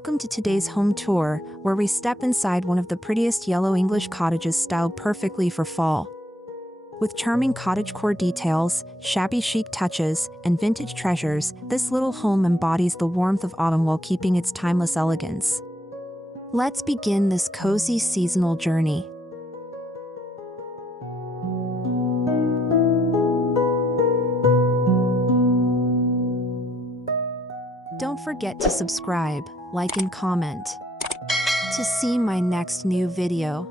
Welcome to today's home tour, where we step inside one of the prettiest yellow English cottages styled perfectly for fall. With charming cottagecore details, shabby chic touches, and vintage treasures, this little home embodies the warmth of autumn while keeping its timeless elegance. Let's begin this cozy seasonal journey. Don't forget to subscribe, like, and comment to see my next new video.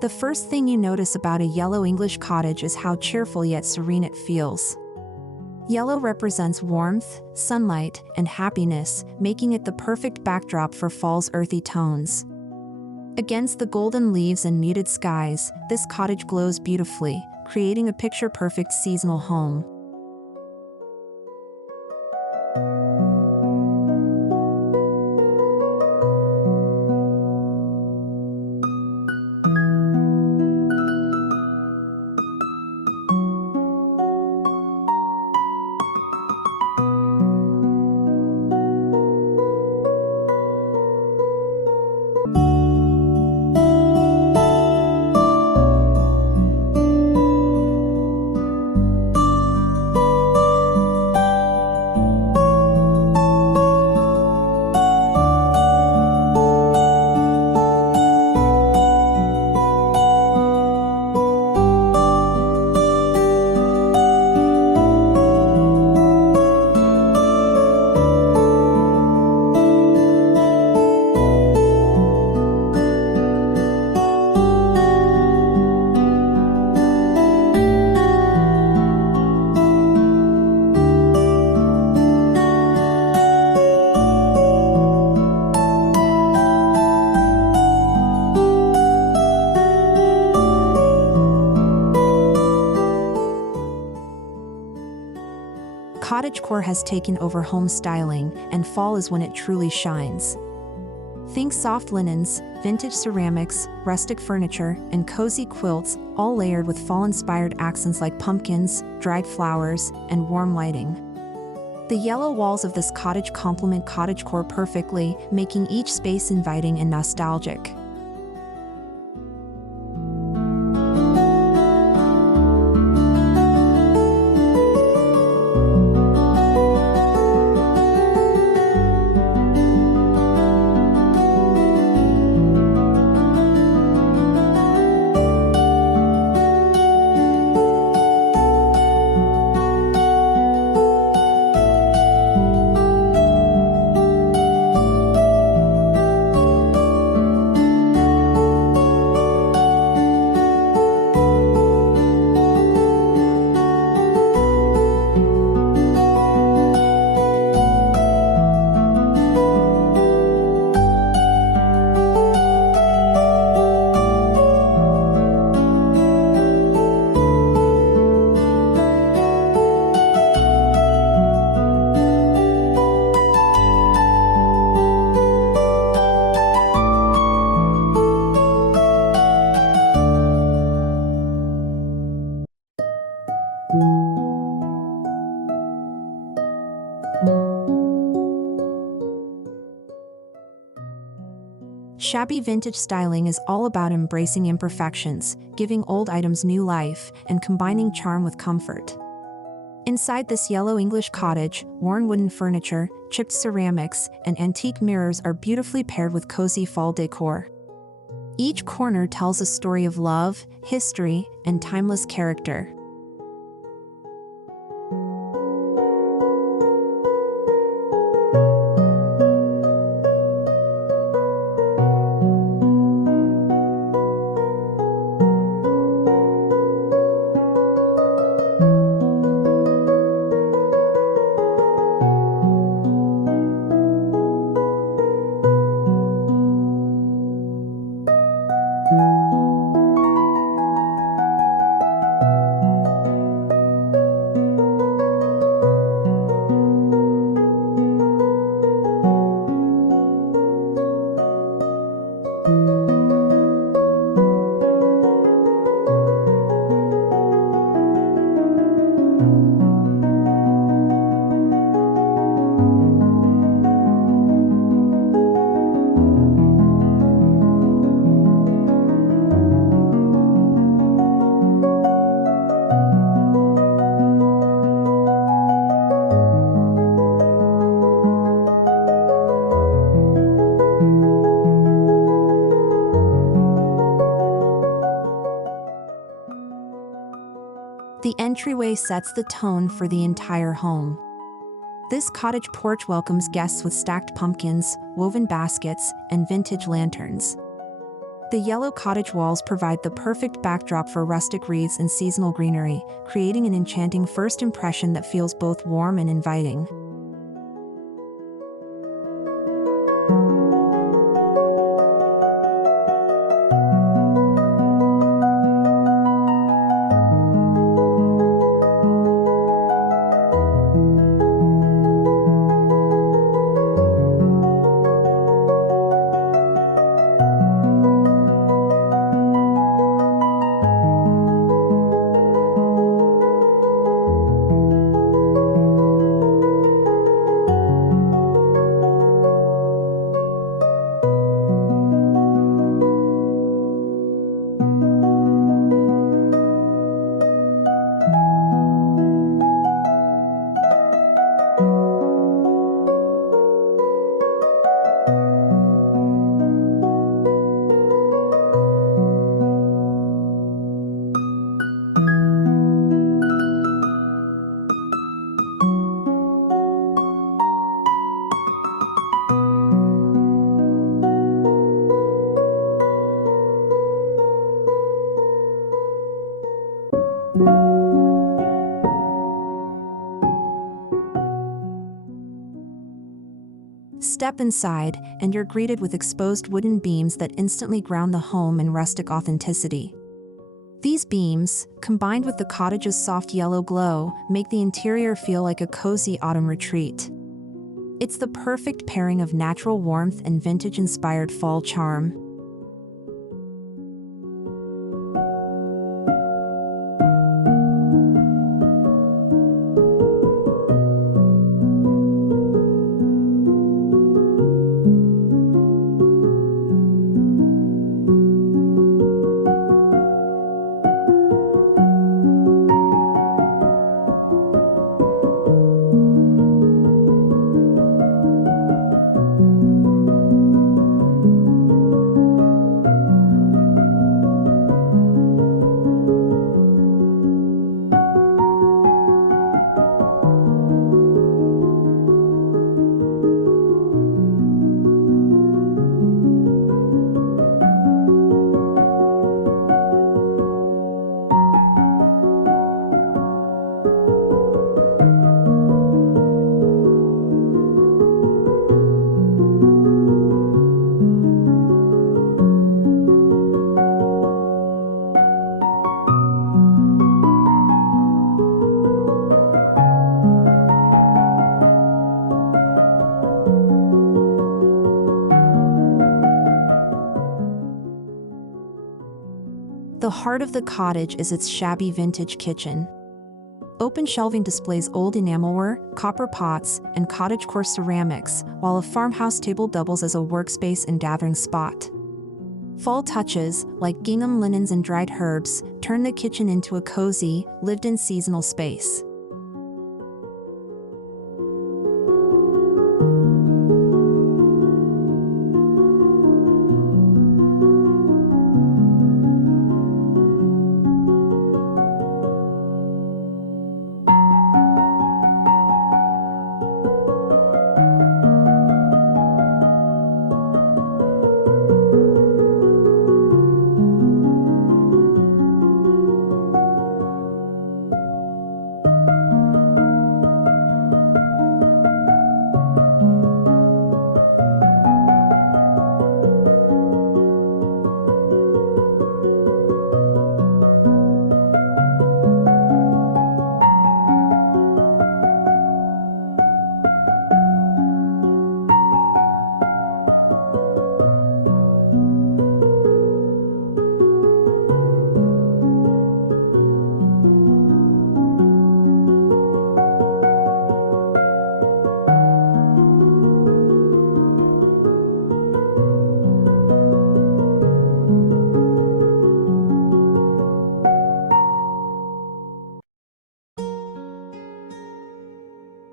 The first thing you notice about a yellow English cottage is how cheerful yet serene it feels. Yellow represents warmth, sunlight, and happiness, making it the perfect backdrop for fall's earthy tones. Against the golden leaves and muted skies, this cottage glows beautifully, creating a picture-perfect seasonal home. Cottagecore has taken over home styling, and fall is when it truly shines. Think soft linens, vintage ceramics, rustic furniture, and cozy quilts, all layered with fall-inspired accents like pumpkins, dried flowers, and warm lighting. The yellow walls of this cottage complement cottagecore perfectly, making each space inviting and nostalgic. Shabby vintage styling is all about embracing imperfections, giving old items new life, and combining charm with comfort. Inside this yellow English cottage, worn wooden furniture, chipped ceramics, and antique mirrors are beautifully paired with cozy fall decor. Each corner tells a story of love, history, and timeless character. The entryway sets the tone for the entire home. This cottage porch welcomes guests with stacked pumpkins, woven baskets, and vintage lanterns. The yellow cottage walls provide the perfect backdrop for rustic wreaths and seasonal greenery, creating an enchanting first impression that feels both warm and inviting. Step inside, and you're greeted with exposed wooden beams that instantly ground the home in rustic authenticity. These beams, combined with the cottage's soft yellow glow, make the interior feel like a cozy autumn retreat. It's the perfect pairing of natural warmth and vintage-inspired fall charm. The heart of the cottage is its shabby vintage kitchen. Open shelving displays old enamelware, copper pots, and cottagecore ceramics, while a farmhouse table doubles as a workspace and gathering spot. Fall touches, like gingham linens and dried herbs, turn the kitchen into a cozy, lived-in seasonal space.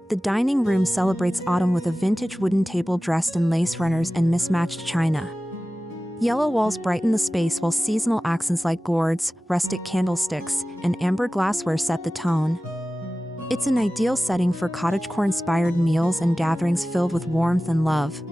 The dining room celebrates autumn with a vintage wooden table dressed in lace runners and mismatched china. Yellow walls brighten the space while seasonal accents like gourds, rustic candlesticks, and amber glassware set the tone. It's an ideal setting for cottagecore-inspired meals and gatherings filled with warmth and love.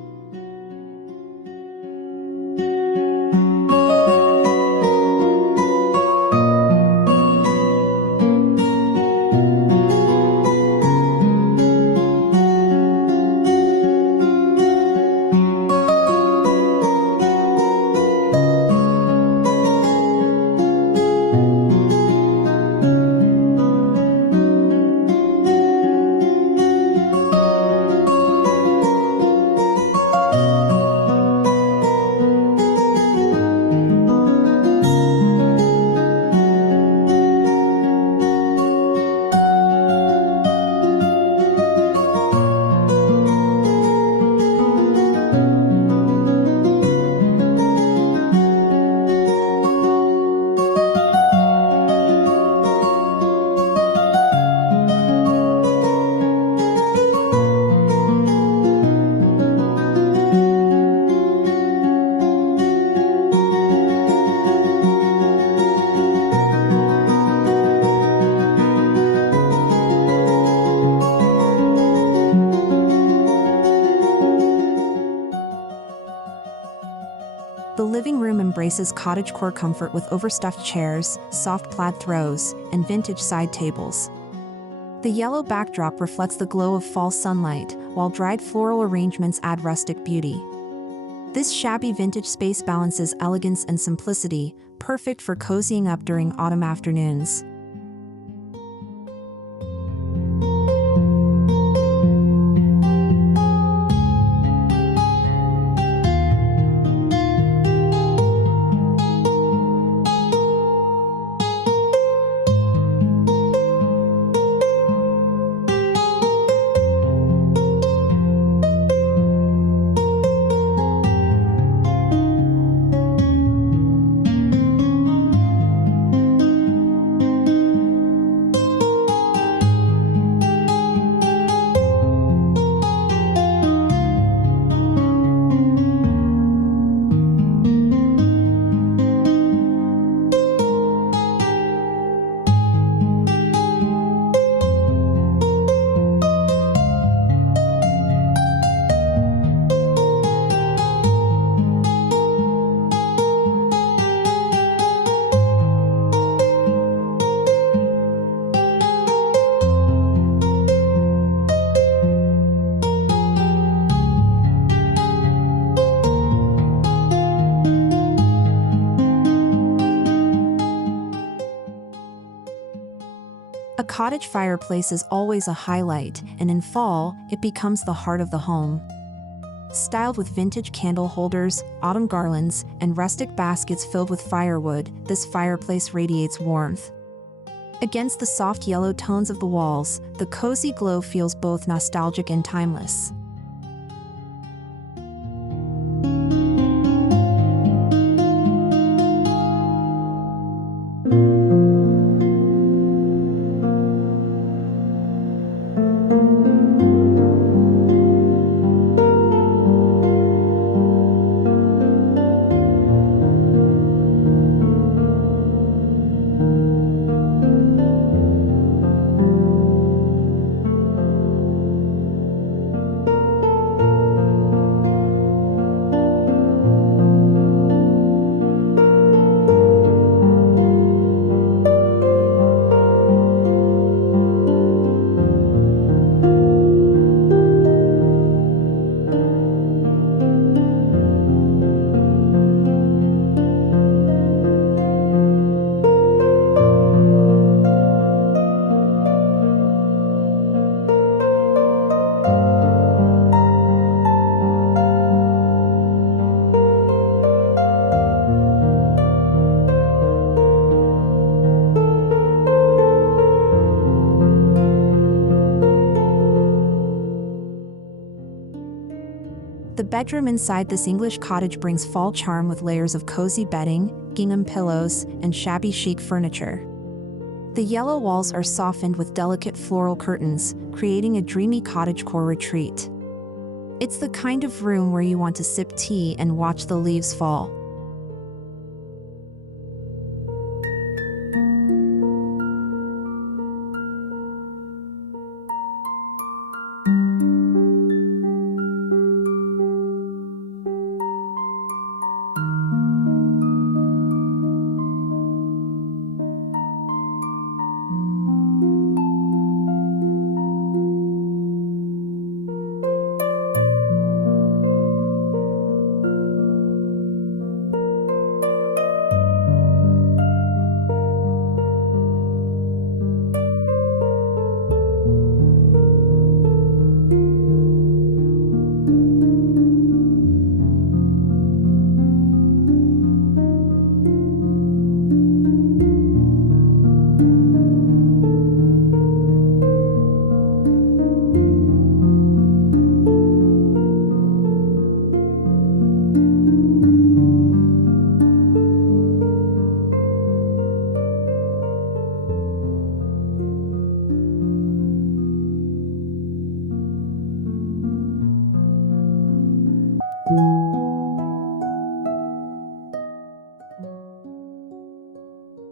The living room embraces cottagecore comfort with overstuffed chairs, soft plaid throws, and vintage side tables. The yellow backdrop reflects the glow of fall sunlight, while dried floral arrangements add rustic beauty. This shabby vintage space balances elegance and simplicity, perfect for cozying up during autumn afternoons. A cottage fireplace is always a highlight, and in fall, it becomes the heart of the home. Styled with vintage candle holders, autumn garlands, and rustic baskets filled with firewood, this fireplace radiates warmth. Against the soft yellow tones of the walls, the cozy glow feels both nostalgic and timeless. bedroom inside this English cottage brings fall charm with layers of cozy bedding, gingham pillows, and shabby chic furniture. The yellow walls are softened with delicate floral curtains, creating a dreamy cottagecore retreat. It's the kind of room where you want to sip tea and watch the leaves fall.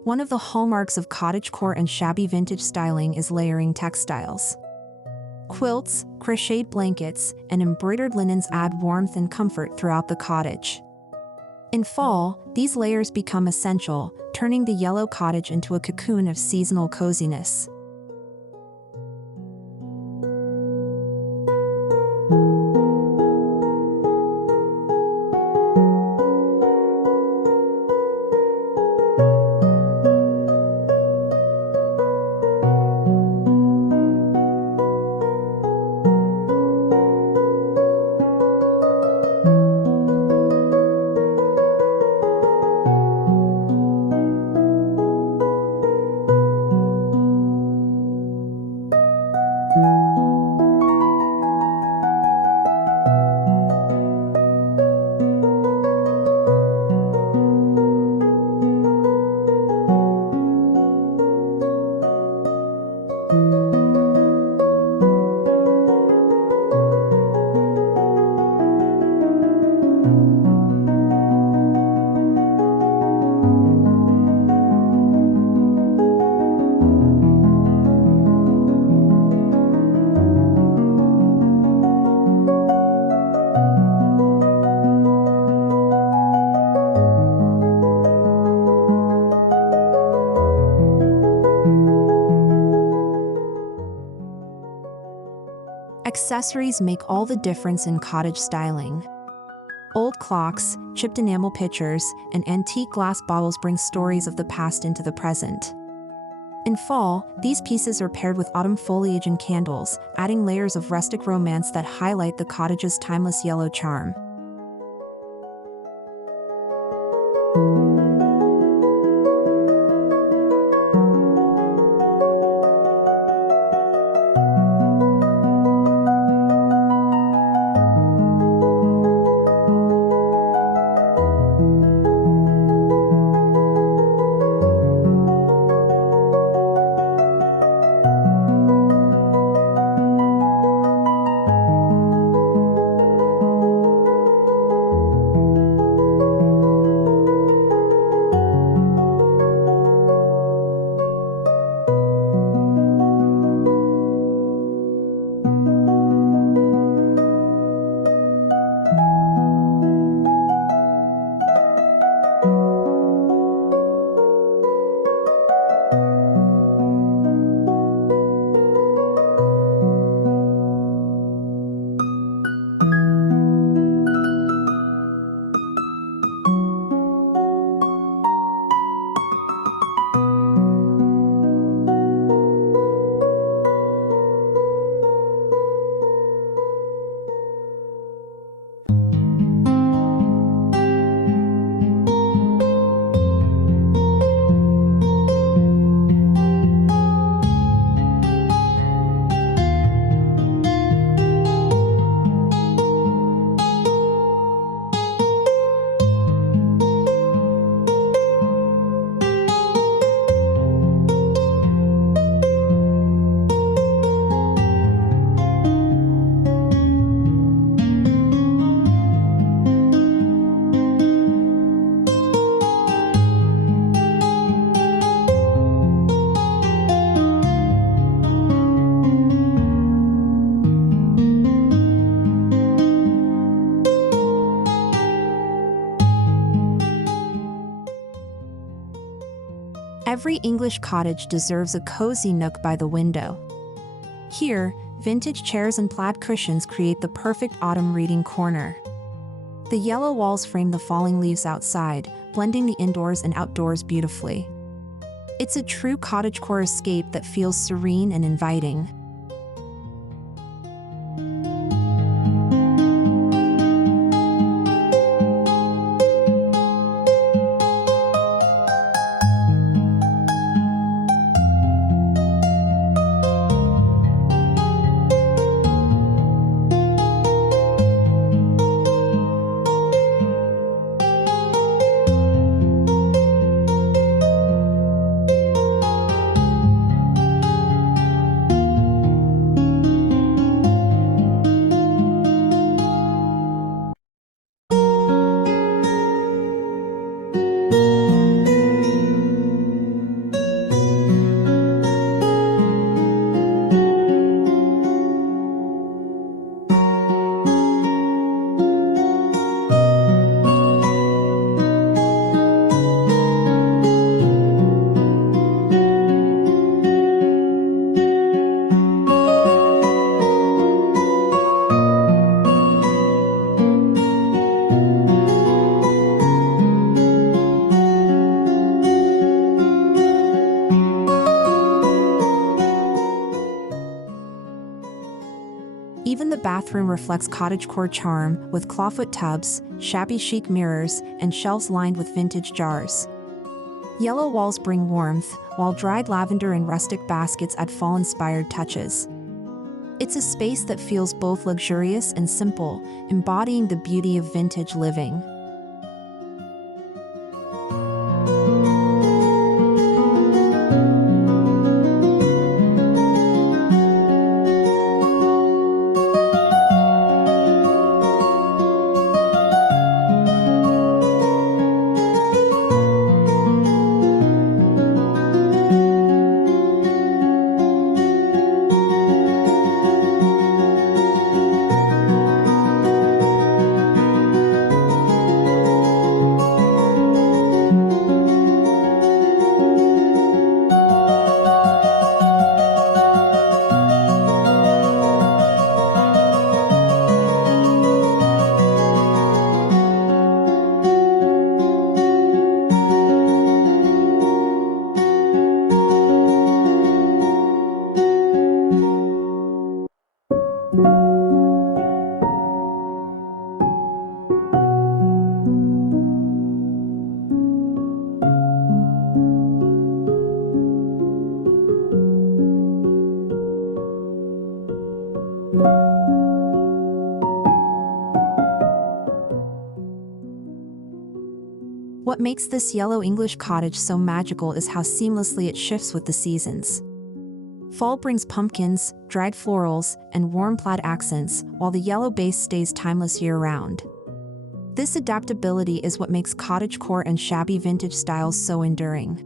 One of the hallmarks of cottagecore and shabby vintage styling is layering textiles. Quilts, crocheted blankets, and embroidered linens add warmth and comfort throughout the cottage. In fall, these layers become essential, turning the yellow cottage into a cocoon of seasonal coziness. Accessories make all the difference in cottage styling. Old clocks, chipped enamel pitchers, and antique glass bottles bring stories of the past into the present. In fall, these pieces are paired with autumn foliage and candles, adding layers of rustic romance that highlight the cottage's timeless yellow charm. Every English cottage deserves a cozy nook by the window. Here, vintage chairs and plaid cushions create the perfect autumn reading corner. The yellow walls frame the falling leaves outside, blending the indoors and outdoors beautifully. It's a true cottagecore escape that feels serene and inviting. Even the bathroom reflects cottagecore charm, with clawfoot tubs, shabby chic mirrors, and shelves lined with vintage jars. Yellow walls bring warmth, while dried lavender and rustic baskets add fall-inspired touches. It's a space that feels both luxurious and simple, embodying the beauty of vintage living. What makes this yellow English cottage so magical is how seamlessly it shifts with the seasons. Fall brings pumpkins, dried florals, and warm plaid accents, while the yellow base stays timeless year-round. This adaptability is what makes cottagecore and shabby vintage styles so enduring.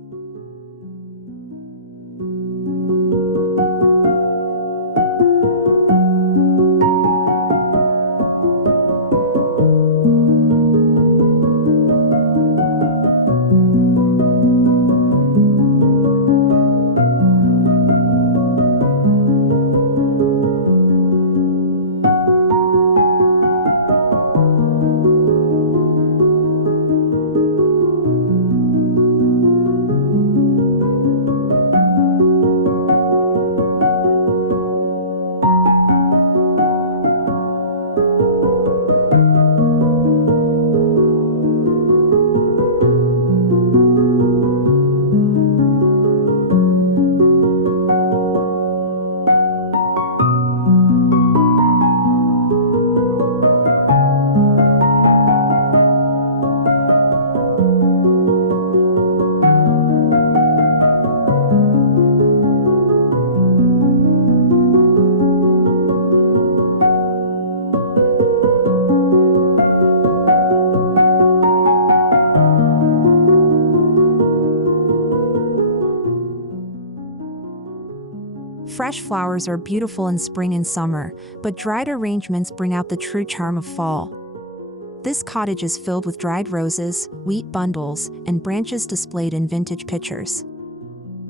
Fresh flowers are beautiful in spring and summer, but dried arrangements bring out the true charm of fall. This cottage is filled with dried roses, wheat bundles, and branches displayed in vintage pitchers.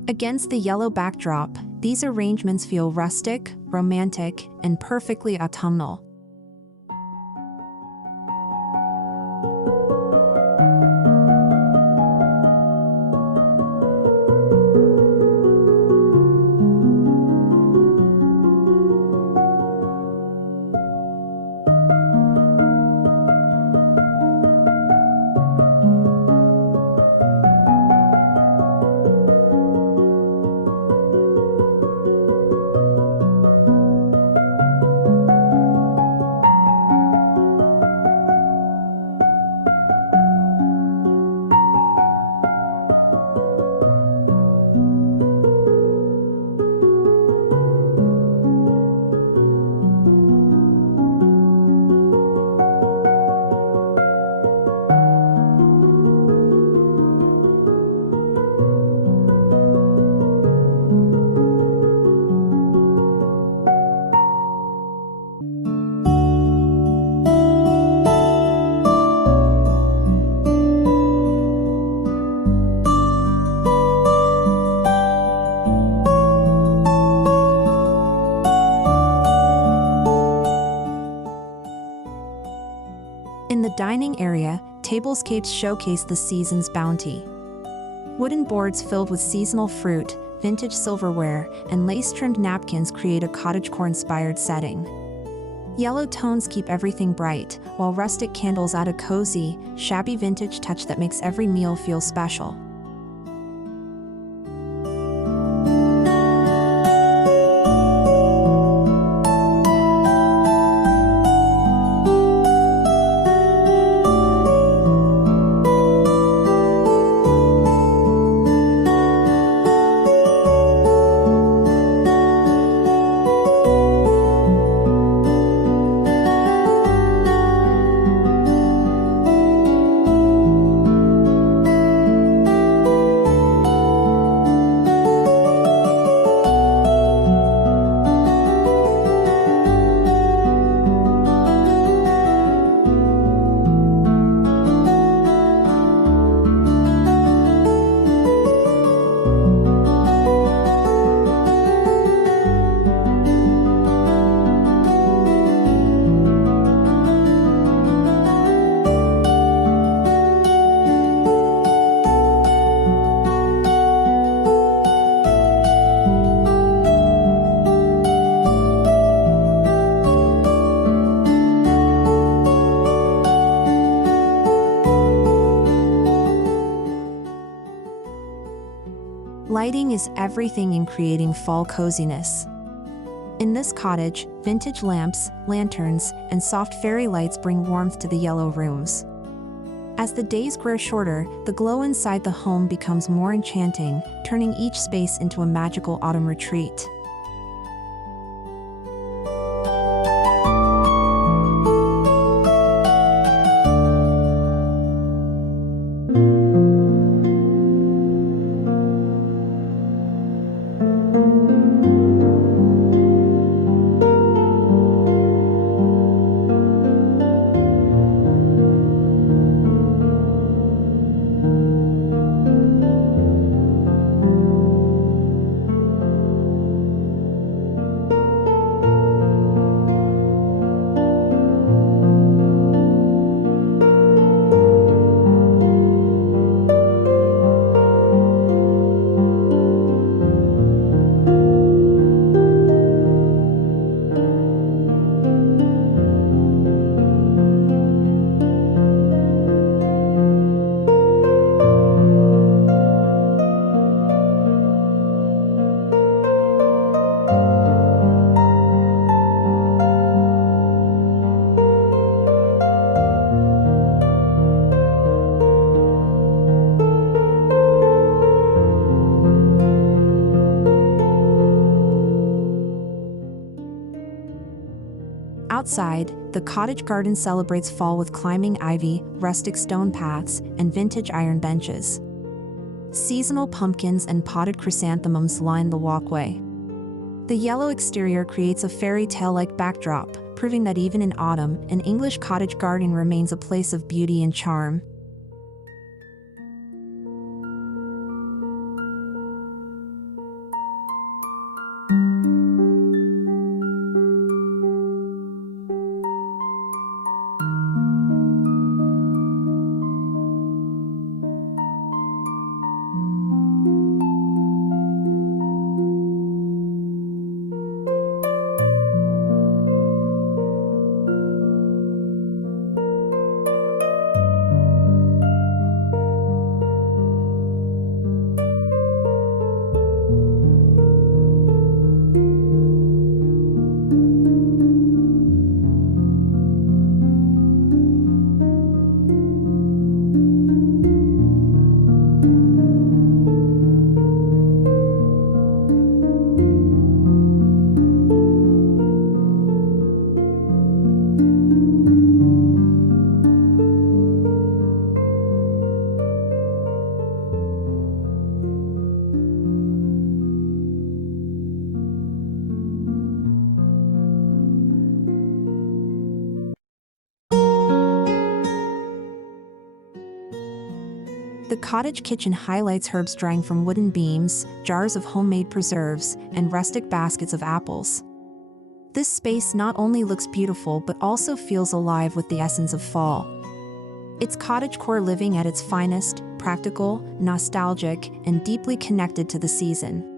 Against the yellow backdrop, these arrangements feel rustic, romantic, and perfectly autumnal. In the dining area, Tablescapes showcase the season's bounty. Wooden boards filled with seasonal fruit, vintage silverware, and lace-trimmed napkins create a cottagecore-inspired setting. Yellow tones keep everything bright, while rustic candles add a cozy, shabby vintage touch that makes every meal feel special. Lighting is everything in creating fall coziness. In this cottage, vintage lamps, lanterns, and soft fairy lights bring warmth to the yellow rooms. As the days grow shorter, the glow inside the home becomes more enchanting, turning each space into a magical autumn retreat. Outside, the cottage garden celebrates fall with climbing ivy, rustic stone paths, and vintage iron benches. Seasonal pumpkins and potted chrysanthemums line the walkway. The yellow exterior creates a fairy tale-like backdrop, proving that even in autumn, an English cottage garden remains a place of beauty and charm. cottage kitchen highlights herbs drying from wooden beams, jars of homemade preserves, and rustic baskets of apples. This space not only looks beautiful but also feels alive with the essence of fall. It's cottagecore living at its finest, practical, nostalgic, and deeply connected to the season.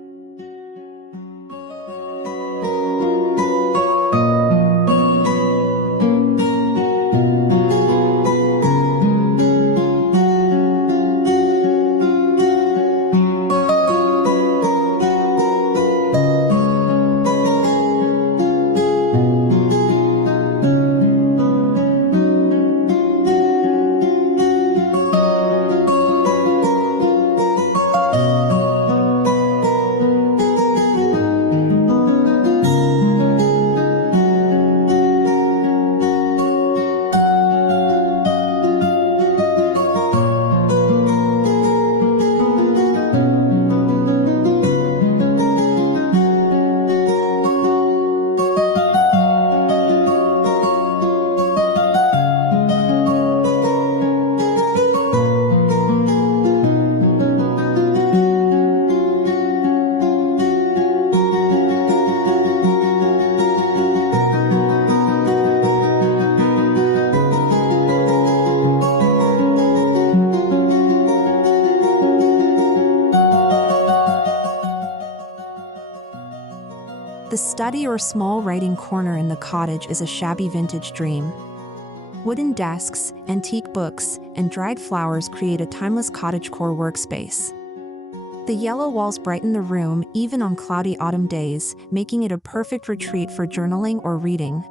The study or small writing corner in the cottage is a shabby vintage dream. Wooden desks, antique books, and dried flowers create a timeless cottagecore workspace. The yellow walls brighten the room even on cloudy autumn days, making it a perfect retreat for journaling or reading.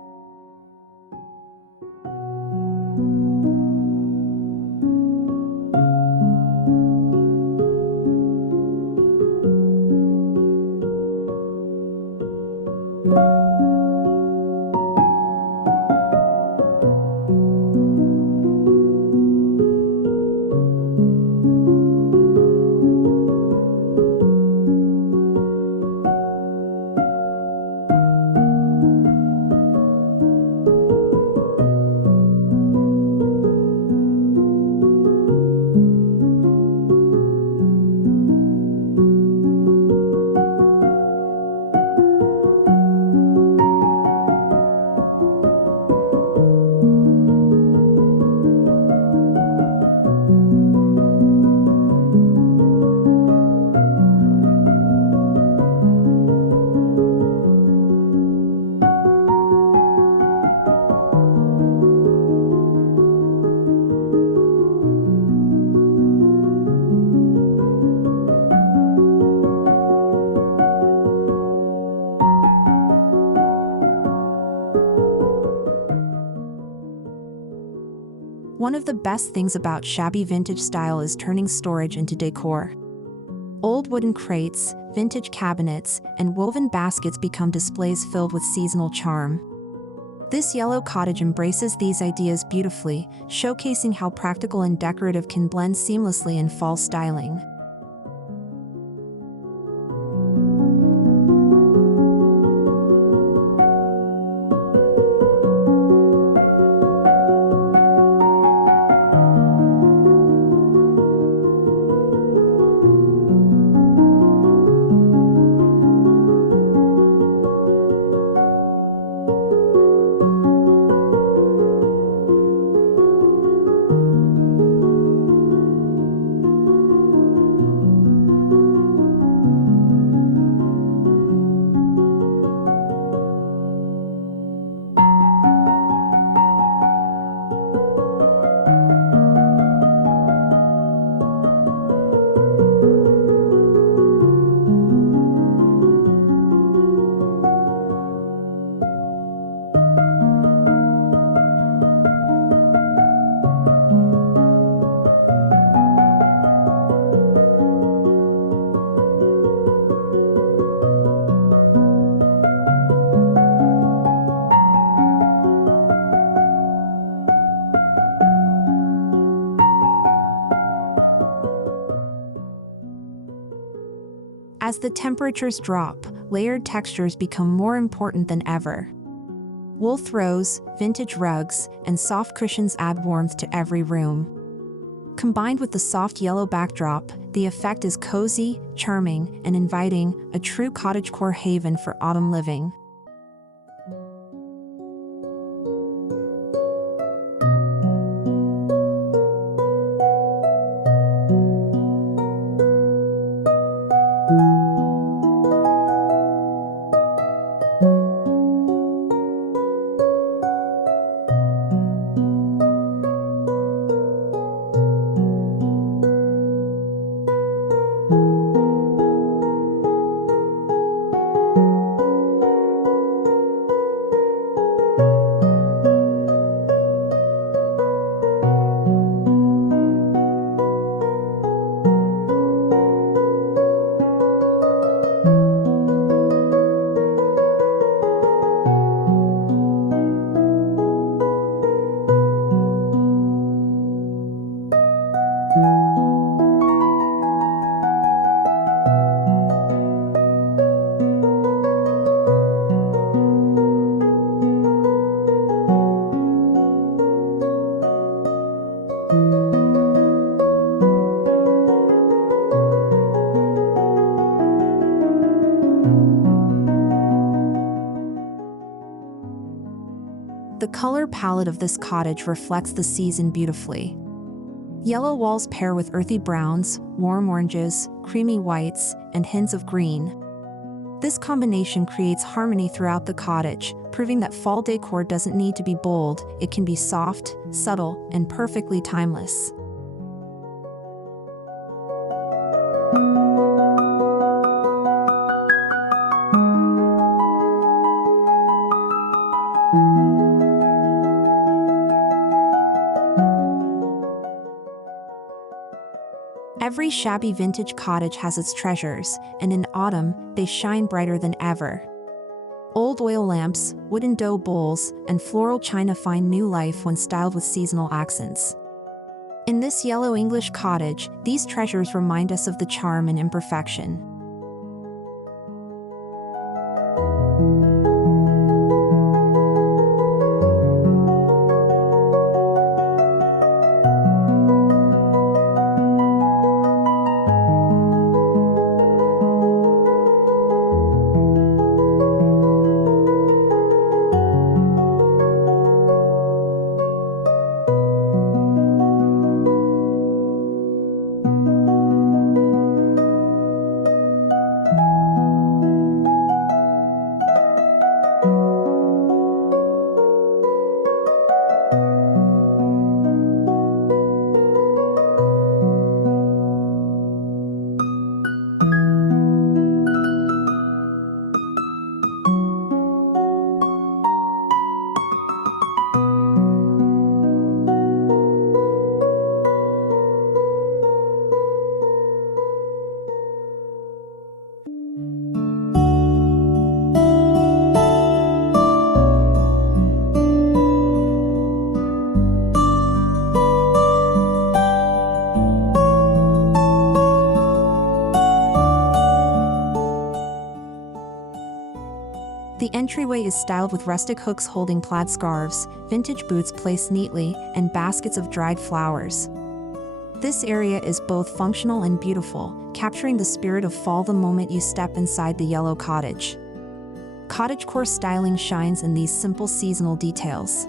One of the best things about shabby vintage style is turning storage into decor. Old wooden crates, vintage cabinets, and woven baskets become displays filled with seasonal charm. This yellow cottage embraces these ideas beautifully, showcasing how practical and decorative can blend seamlessly in fall styling. As the temperatures drop, layered textures become more important than ever. Wool throws, vintage rugs, and soft cushions add warmth to every room. Combined with the soft yellow backdrop, the effect is cozy, charming, and inviting, a true cottagecore haven for autumn living. The color palette of this cottage reflects the season beautifully. Yellow walls pair with earthy browns, warm oranges, creamy whites, and hints of green. This combination creates harmony throughout the cottage, proving that fall decor doesn't need to be bold, it can be soft, subtle, and perfectly timeless. Every shabby vintage cottage has its treasures, and in autumn, they shine brighter than ever. Old oil lamps, wooden dough bowls, and floral china find new life when styled with seasonal accents. In this yellow English cottage, these treasures remind us of the charm and imperfection. The entryway is styled with rustic hooks holding plaid scarves, vintage boots placed neatly, and baskets of dried flowers. This area is both functional and beautiful, capturing the spirit of fall the moment you step inside the yellow cottage. Cottagecore styling shines in these simple seasonal details.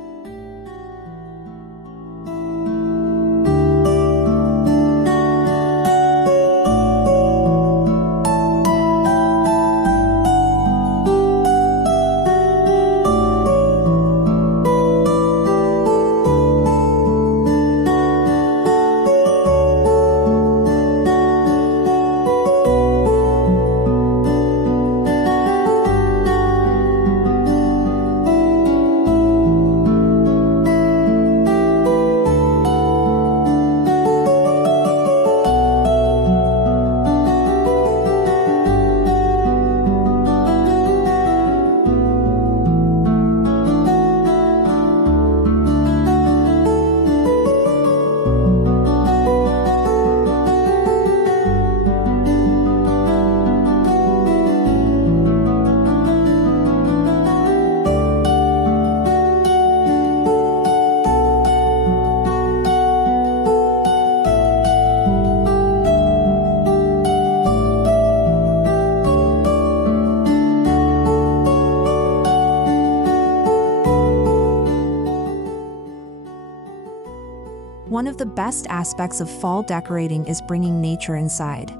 of the best aspects of fall decorating is bringing nature inside.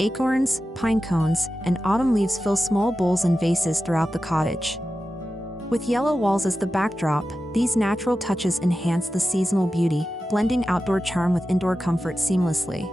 Acorns, pine cones, and autumn leaves fill small bowls and vases throughout the cottage. With yellow walls as the backdrop, these natural touches enhance the seasonal beauty, blending outdoor charm with indoor comfort seamlessly.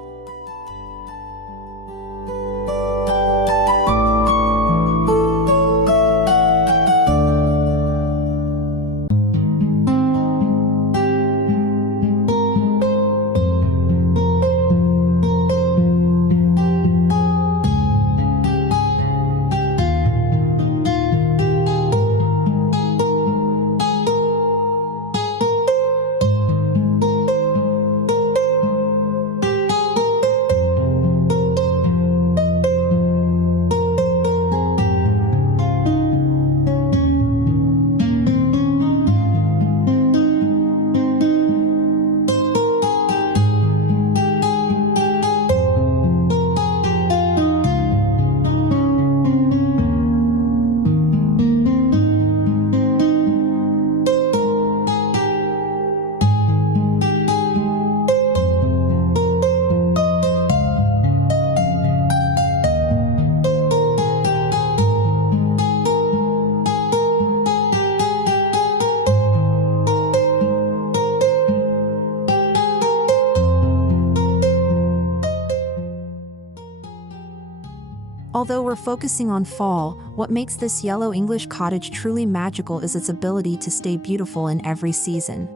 Although we're focusing on fall, what makes this yellow English cottage truly magical is its ability to stay beautiful in every season.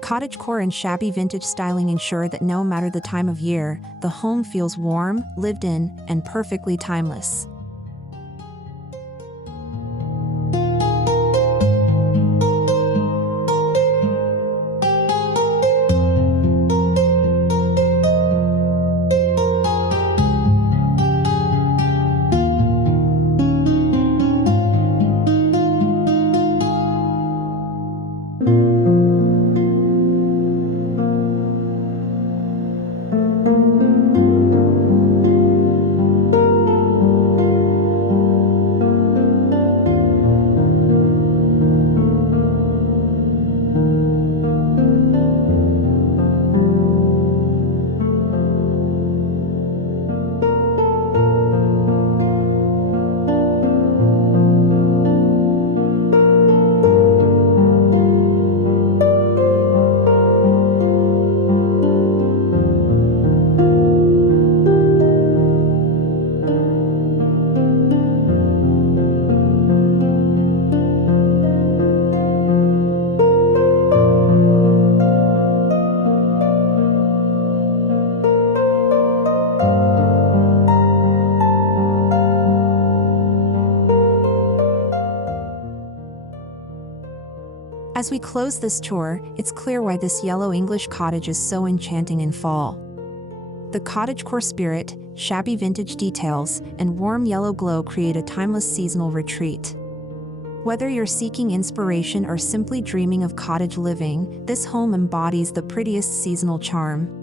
Cottagecore and shabby vintage styling ensure that no matter the time of year, the home feels warm, lived in, and perfectly timeless. As we close this tour, it's clear why this yellow English cottage is so enchanting in fall. The cottagecore spirit, shabby vintage details, and warm yellow glow create a timeless seasonal retreat. Whether you're seeking inspiration or simply dreaming of cottage living, this home embodies the prettiest seasonal charm.